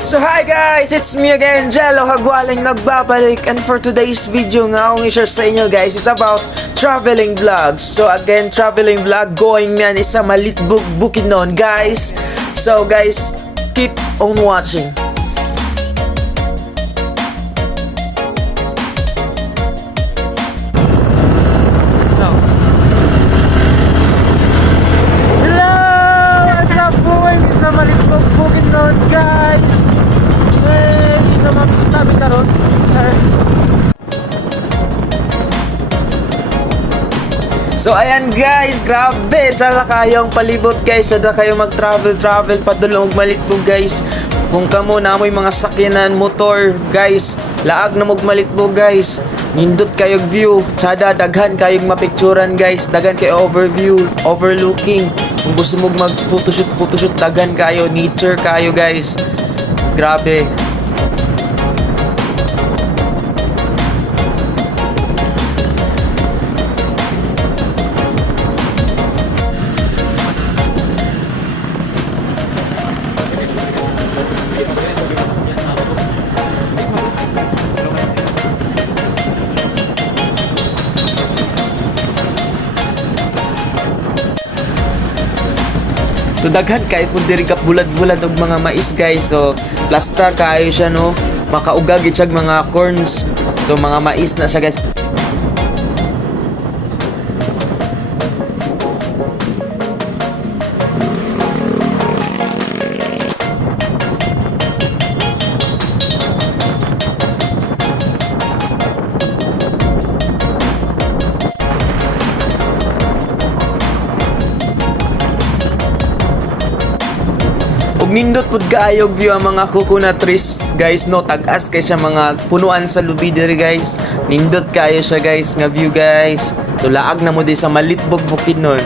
So hi guys, it's me again, Jello Hagwaling nagbabalik, and for today's video nga akong i-share sa inyo guys is about traveling vlogs. So again, traveling vlog going man is sa Malitbog, Bukidnon guys. So guys, keep on watching. Hello! What's up going sa Malitbog, Bukidnon guys? Hey, so mamistabi karon, sir. So ayan guys, grabe, tsaka kayong palibot guys, tsaka kayong mag-travel padulong Malitbog guys. Kung kamo na mo'y mga sakyanan, motor guys, laag na Malitbog guys. Nindot kayong view, tsada daghan kayong mapicturan guys, daghan kayo overview, overlooking. Kung gusto mo mag-photoshoot, daghan kayo, nature kayo guys. Grabe. So daghan kay pud diri ka bulad-bulad og mga mais guys. So plaster kayo siya no. Makaugag itag mga corns. So mga mais na siya guys. Nindot pud kaayog view ang mga coconut trees guys no, tag-as kay siya mga punuan sa lubi diri guys. Nindot kayo siya guys nga view guys. So laag na mo di sa Malitbog, Bukidnon.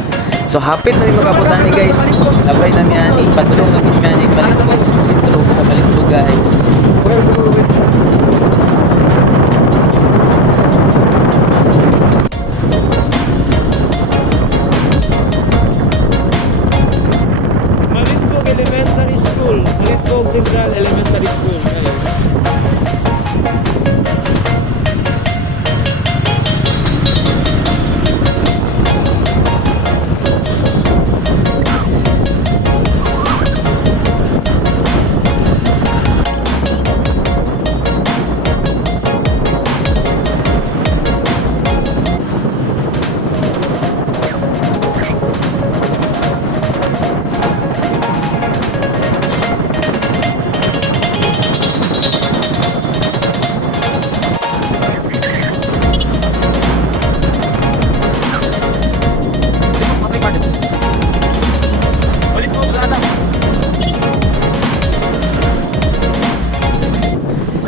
So hapit na mi makaputan ni guys. Labay na mi ani padulong na gid mi ani Malitbog sentro sa Malitbog guys. Elementary School, Malitbog Central Elementary School.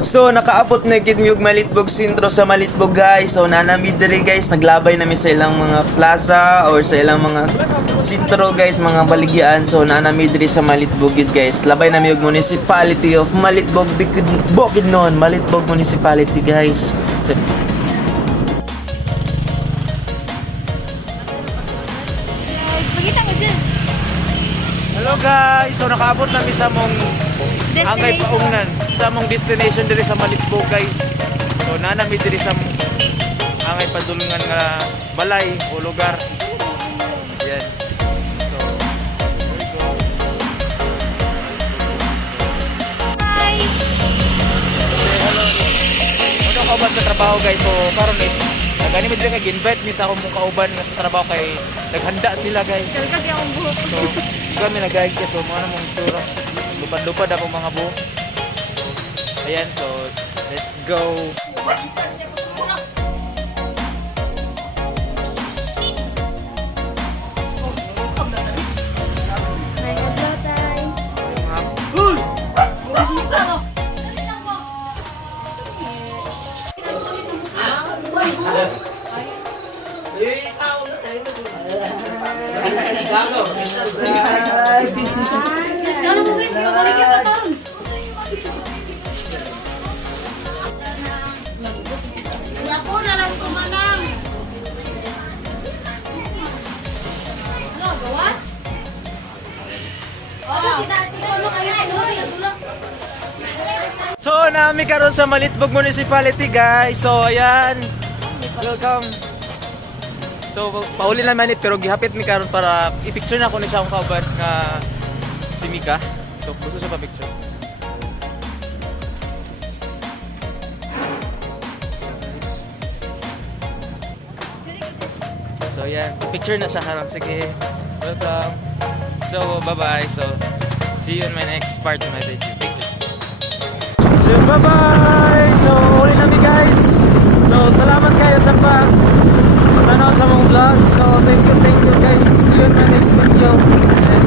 So nakaabot na gid mi og Malitbog sentro sa Malitbog guys. So nanami diri guys, naglabay nami sa ilang mga plaza or sa ilang mga sentro guys, mga baligyan. So nanami diri sa Malitbog gid guys. Labay nami og Municipality of Malitbog, Bukidnon, Malitbog Municipality guys. So, Hello guys, so nakaabot na mi sa mong angay paungnan, sa mong destination diri sa Malitbog guys. So nanami diri sa angay padulungan nga balay o lugar. Yan. So here we go. Hi. Hello. Ano ka ba sa trabaho guys? So karon ni nagani mi diri kay invite mi sa akong kauban nga sa trabaho kay naghanda sila guys. Kalkag yung buhok. So kami nag-guide ka, so mga namang sura. Lupad-lupad ako mga buhok. Ayan, so let's go. May adlo tayo. Ya po na lang kumanang. gawas? Oh, kita sino kayo ay dulo. So, nami karon sa Malitbog Municipality, guys. So, ayan. Welcome. So, pauli na manit pero gihapit mi karon para i-picture na ko ni siya ang kauban nga si Mika. So, gusto siya pa-picture. So, ayan. Picture na siya karon. Sige. Welcome. So, bye-bye. So, see you in my next part of my video. Thank you. So, bye-bye! So, uli namin guys. So, salamat kayo sa pag-tanaw sa mong vlog. So, thank you guys. See you in my next video. And